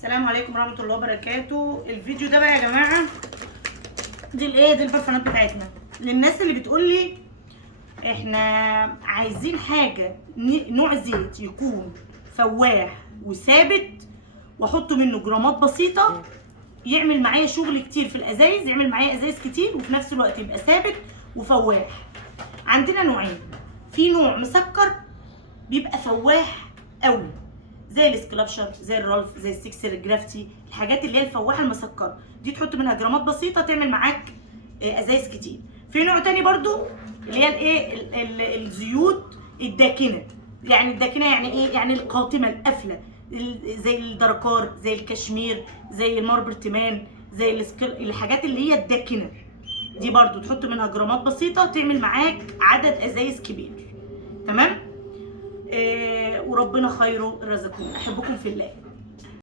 السلام عليكم ورحمه الله وبركاته. الفيديو ده بقى يا جماعه دي البرفانات بتاعتنا للناس اللي بتقول لي احنا عايزين حاجه نوع زيت يكون فواح وثابت واحط منه جرامات بسيطه يعمل معايا شغل كتير في الازايز، يعمل معايا ازايز كتير وفي نفس الوقت يبقى ثابت وفواح. عندنا نوعين، في نوع مسكر بيبقى فواح قوي زي السكلابشر، زي الرالف، زي السكسر الجرافتي، الحاجات اللي هي الفواحه المسكره دي تحط منها جرامات بسيطه تعمل معاك ازايز كتير. في نوع تاني برضو اللي هي الزيوت الداكنه. يعني الداكنه يعني ايه؟ يعني القاطمه القافله، زي الدركار، زي الكشمير، زي الماربرتمان، زي الحاجات اللي هي الداكنه دي برضو تحط منها جرامات بسيطه تعمل معاك عدد ازايز كبير. تمام؟ وربنا خيره رزقكم. احبكم في الله.